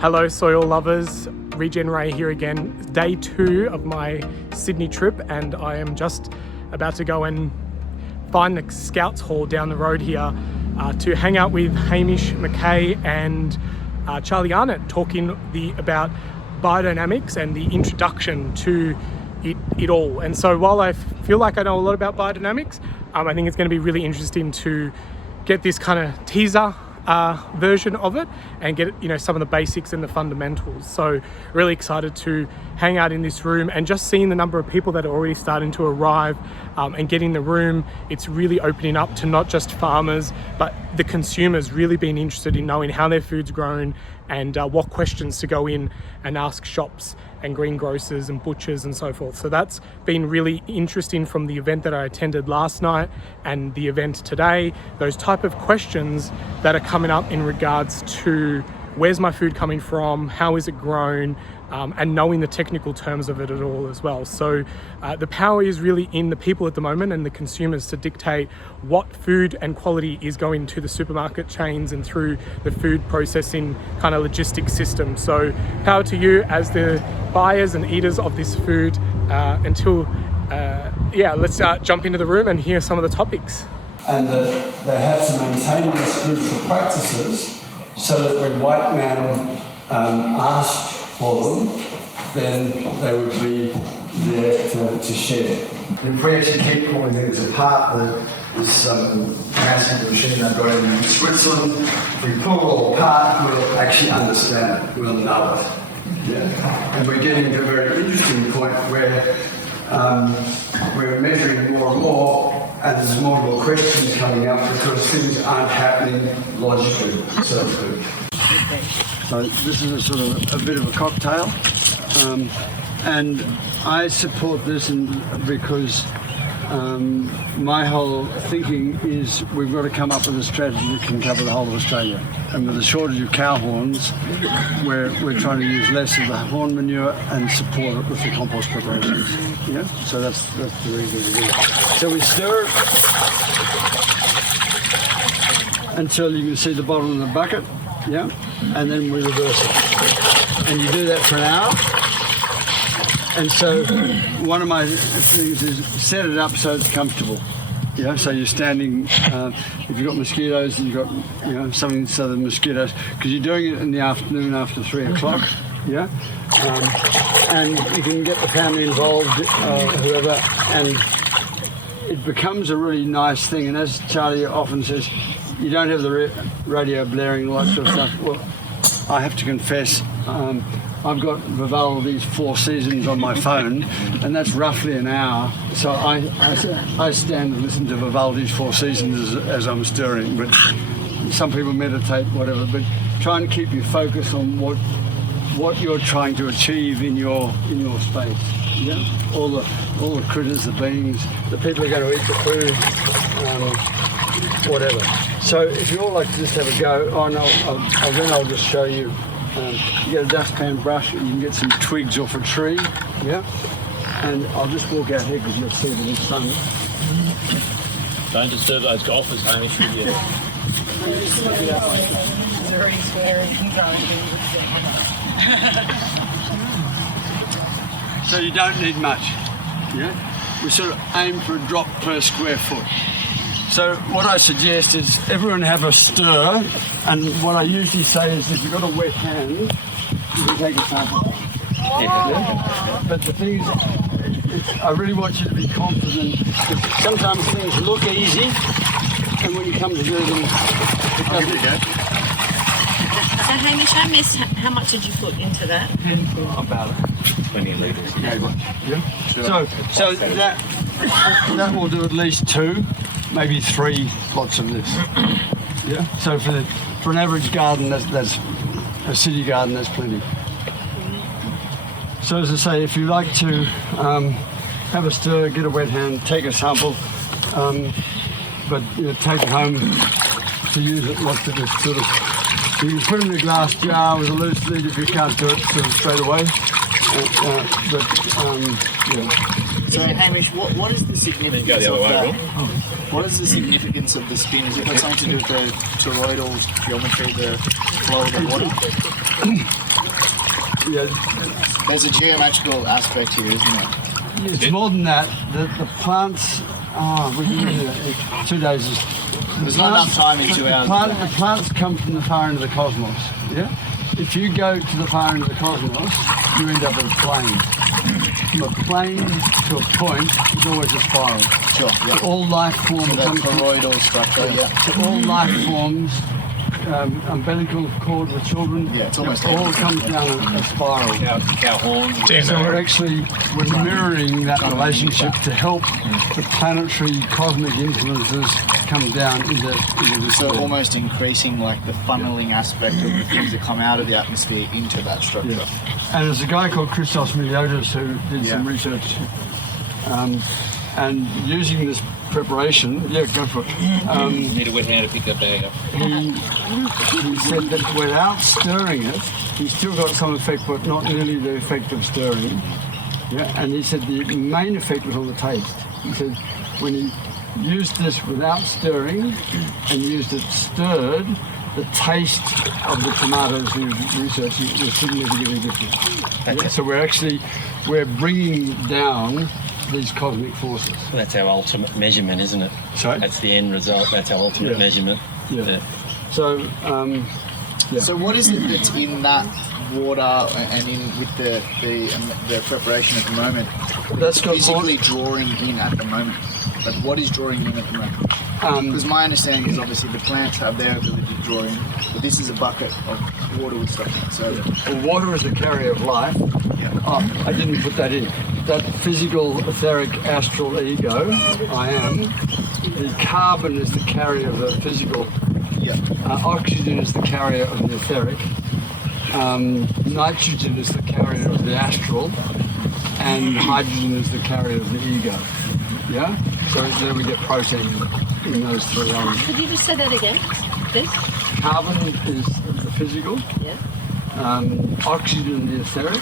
Hello soil lovers, Regen here again. Day 2 of my Sydney trip, and I am just about to go and find the Scouts Hall down the road here to hang out with Hamish Mackay and Charlie Arnott, talking about biodynamics and the introduction to it all. And so while I feel like I know a lot about biodynamics, I think it's going to be really interesting to get this kind of teaser version of it and get some of the basics and the fundamentals. So really excited to hang out in this room and just seeing the number of people that are already starting to arrive and getting the room. It's really opening up to not just farmers but the consumers really being interested in knowing how their food's grown and what questions to go in and ask shops and greengrocers and butchers and so forth. So that's been really interesting from the event that I attended last night and the event today. Those type of questions that are coming up in regards to where's my food coming from, how is it grown, and knowing the technical terms of it at all as well. So the power is really in the people at the moment and the consumers to dictate what food and quality is going to the supermarket chains and through the food processing kind of logistics system. So power to you as the buyers and eaters of this food. Let's jump into the room and hear some of the topics. And that they have to maintain these spiritual practices so that when white man asked for them, then they would be there to share. If we actually keep pulling things apart, this massive machine I've got in Switzerland, if we pull it all apart, we'll actually understand it, we'll know it. Yeah. And we're getting to a very interesting point where we're measuring more and more, and there's more and more questions coming up because things aren't happening logically, so to speak. So this is a bit of a cocktail, and I support this because my whole thinking is we've got to come up with a strategy that can cover the whole of Australia. And with the shortage of cow horns, we're trying to use less of the horn manure and support it with the compost preparations. Yeah, so that's the reason we do it. So we stir it until you can see the bottom of the bucket. Yeah, and then we reverse it. And you do that for an hour. And so one of my things is set it up so it's comfortable. Yeah, so you're standing, if you've got mosquitoes, and you've got something so the mosquitoes, because you're doing it in the afternoon after 3 o'clock. Yeah, and you can get the family involved, whoever, and it becomes a really nice thing. And as Charlie often says, you don't have the radio blaring and all that sort of stuff. Well, I have to confess, I've got Vivaldi's 4 Seasons on my phone, and that's roughly an hour. So I stand and listen to Vivaldi's 4 Seasons as I'm stirring. But some people meditate, whatever. But try and keep you focused on what you're trying to achieve in your space. Yeah, all the critters, the beings, the people who are going to eat the food, whatever. So if you all like to just have a go, then I'll just show you. You get a dustpan brush and you can get some twigs off a tree, yeah? And I'll just walk out here because you'll see the sun. Don't disturb those golfers, Hamish, with you. So you don't need much, yeah? We sort of aim for a drop per square foot. So what I suggest is everyone have a stir, and what I usually say is if you've got a wet hand, you can take a sample. Yeah? But the thing is, I really want you to be confident. Sometimes things look easy, and when you come to do them, it doesn't go. So Hamish, I missed, how much did you put into that? About 20 litres. Yeah. So that will do at least 2. Maybe 3 lots of this. Yeah. So for an average garden, that's a city garden. That's plenty. So as I say, if you like to have a stir, get a wet hand, take a sample, but take it home to use it. Lots of this sort of. You can put it in a glass jar with a loose lid if you can't do it sort of straight away. So Hamish, what is the significance of that? What is the significance of the spin? Has it got something to do with the toroidal geometry, the flow of the water? Yeah, There's a geometrical aspect here, isn't it? it's more than that. The plants. We can do that. 2 days. There's not enough time in 2 hours. The plants come from the far end of the cosmos. Yeah. If you go to the far end of the cosmos, you end up at a plane. From a plane to a point is always a spiral. Sure. Yeah. All life forms So that come from toroidal structure. Yeah. So all life forms, umbilical cord with children, Yeah, it's almost all comes down a spiral. Cow horns. So we're mirroring that relationship to help the planetary cosmic influences come down into this. So world. almost increasing like the funneling aspect of the things that come out of the atmosphere into that structure. Yeah. And there's a guy called Milidoni who did some research, and using this preparation, go for it. You need a wet hand to pick that bag up. He said that without stirring it, he's still got some effect, but not nearly the effect of stirring. Yeah, and he said the main effect was on the taste. He said when he used this without stirring and used it stirred, the taste of the tomatoes he was researching was significantly different. Yeah, so we're bringing down these cosmic forces. That's our ultimate measurement, isn't it? Sorry? That's the end result. That's our ultimate measurement. Yeah. So, So what is it that's in that water and in with the preparation at the moment? That's got physically drawing in at the moment. Like what is drawing in at the moment? Because my understanding is obviously the plants have their ability to draw in, but this is a bucket of water with stuff in it. So well, water is the carrier of life. yeah. Oh, I didn't put that in. That physical, etheric, astral ego, I am. The carbon is the carrier of the physical. Yeah. Oxygen is the carrier of the etheric. Nitrogen is the carrier of the astral. And hydrogen is the carrier of the ego. Yeah? So there we get protein in those three elements. Could you just say that again, please? Carbon is the physical. Yeah. Oxygen the etheric.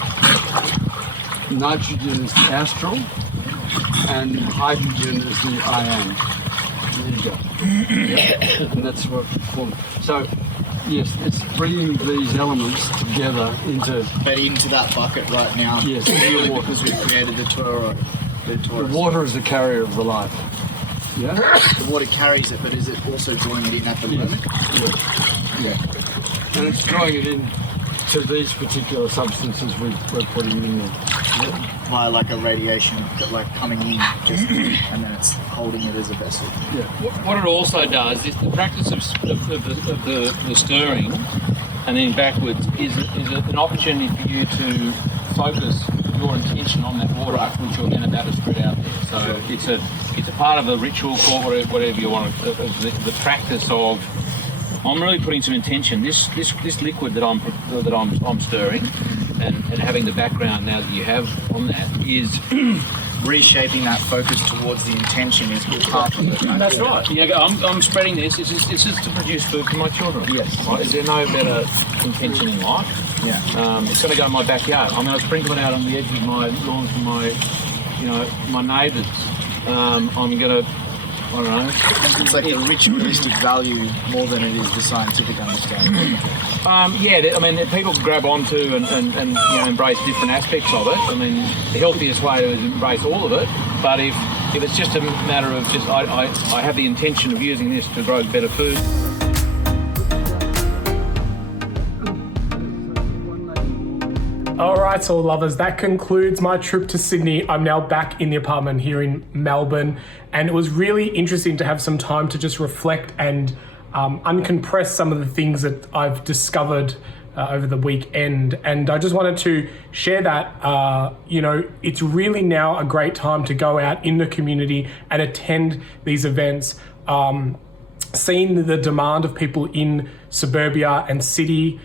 Nitrogen is the astral. And hydrogen is the I am, the ego. Yeah? And that's what forms. So, yes, it's bringing these elements together into that bucket right now. Yes. Purely because we've created the toroid. the water is the carrier of the life. Yeah? The water carries it, but is it also drawing it in at the moment? Yeah. And it's drawing it in to these particular substances we're putting in there. Yeah? Via like a radiation, like coming in, just, and then it's holding it as a vessel. Yeah. What it also does is the practice of the stirring and then backwards is an opportunity for you to focus your intention on that water, which you're then about to spread out there. So it's a part of the ritual, call whatever you want, the practice of. I'm really putting some intention. This liquid that I'm stirring, and having the background now that you have on that is Reshaping that focus towards the intention is part of it. That's right. Yeah, I'm spreading this. It's just to produce food for my children. Yes. Right? Is there no better intention in life? Yeah. It's going to go in my backyard. I'm going to sprinkle it out on the edge of my lawn for my neighbours. I'm going to, I don't know. It's like a ritualistic value more than it is the scientific understanding. People grab onto and embrace different aspects of it. I mean, the healthiest way to embrace all of it. But if it's just a matter of just I have the intention of using this to grow better food. All right, soul lovers, that concludes my trip to Sydney. I'm now back in the apartment here in Melbourne, and it was really interesting to have some time to just reflect and uncompress some of the things that I've discovered over the weekend. And I just wanted to share that, it's really now a great time to go out in the community and attend these events. Seeing the demand of people in suburbia and city.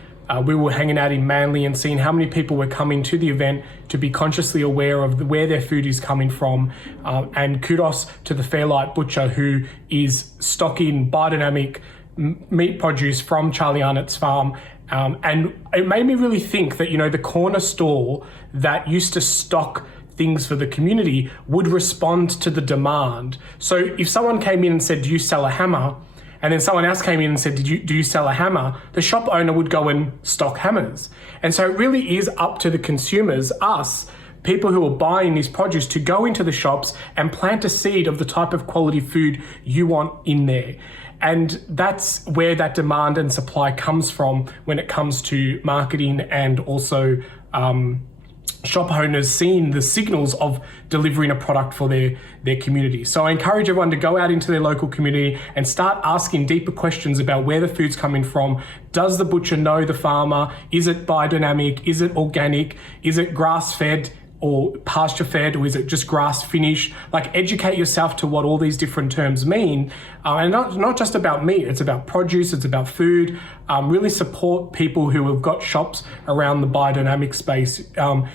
We were hanging out in Manly and seeing how many people were coming to the event to be consciously aware of where their food is coming from. And kudos to the Fairlight Butcher, who is stocking biodynamic meat produce from Charlie Arnott's farm. And it made me really think that, the corner store that used to stock things for the community would respond to the demand. So if someone came in and said, "Do you sell a hammer?" and then someone else came in and said, do you sell a hammer? The shop owner would go and stock hammers. And so it really is up to the consumers, us, people who are buying this produce, to go into the shops and plant a seed of the type of quality food you want in there. And that's where that demand and supply comes from when it comes to marketing, and also shop owners seeing the signals of delivering a product for their community. So I encourage everyone to go out into their local community and start asking deeper questions about where the food's coming from. Does the butcher know the farmer? Is it biodynamic? Is it organic? Is it grass-fed or pasture-fed, or is it just grass-finished? Like, educate yourself to what all these different terms mean. And not just about meat, it's about produce, it's about food. Really support people who have got shops around the biodynamic space.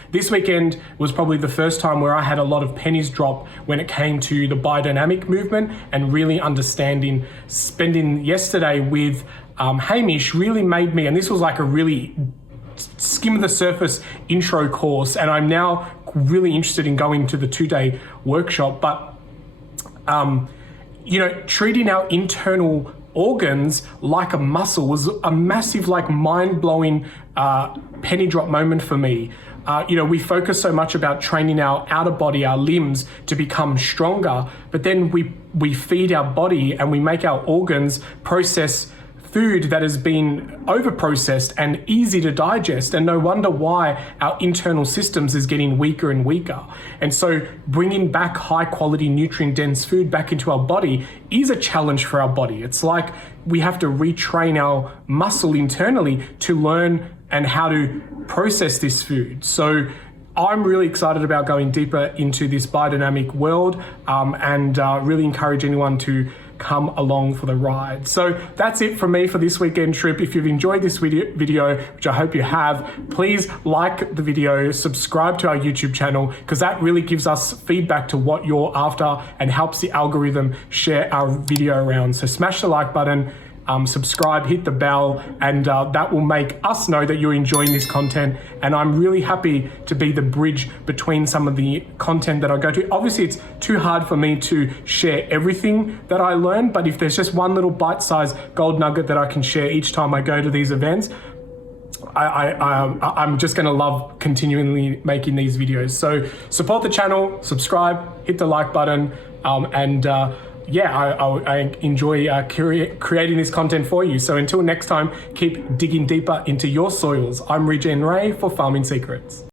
This weekend was probably the first time where I had a lot of pennies drop when it came to the biodynamic movement, and really understanding. Spending yesterday with Hamish really made me, and this was like a really skim of the surface intro course, and I'm now really interested in going to the 2-day workshop. But treating our internal organs like a muscle was a massive, like, mind-blowing penny drop moment for me. We focus so much about training our outer body, our limbs, to become stronger, but then we feed our body and we make our organs process food that has been over-processed and easy to digest, and no wonder why our internal systems is getting weaker and weaker. And so bringing back high-quality, nutrient-dense food back into our body is a challenge for our body. It's like we have to retrain our muscle internally to learn and how to process this food. So I'm really excited about going deeper into this biodynamic world, and really encourage anyone to come along for the ride. So that's it from me for this weekend trip. If you've enjoyed this video, which I hope you have, please like the video, subscribe to our YouTube channel, because that really gives us feedback to what you're after and helps the algorithm share our video around. So smash the like button, subscribe, hit the bell, and that will make us know that you're enjoying this content. And I'm really happy to be the bridge between some of the content that I go to. Obviously, it's too hard for me to share everything that I learn, but if there's just one little bite-sized gold nugget that I can share each time I go to these events, I'm just going to love continually making these videos. So support the channel, subscribe, hit the like button, I enjoy creating this content for you. So until next time, keep digging deeper into your soils. I'm Regen for Farming Secrets.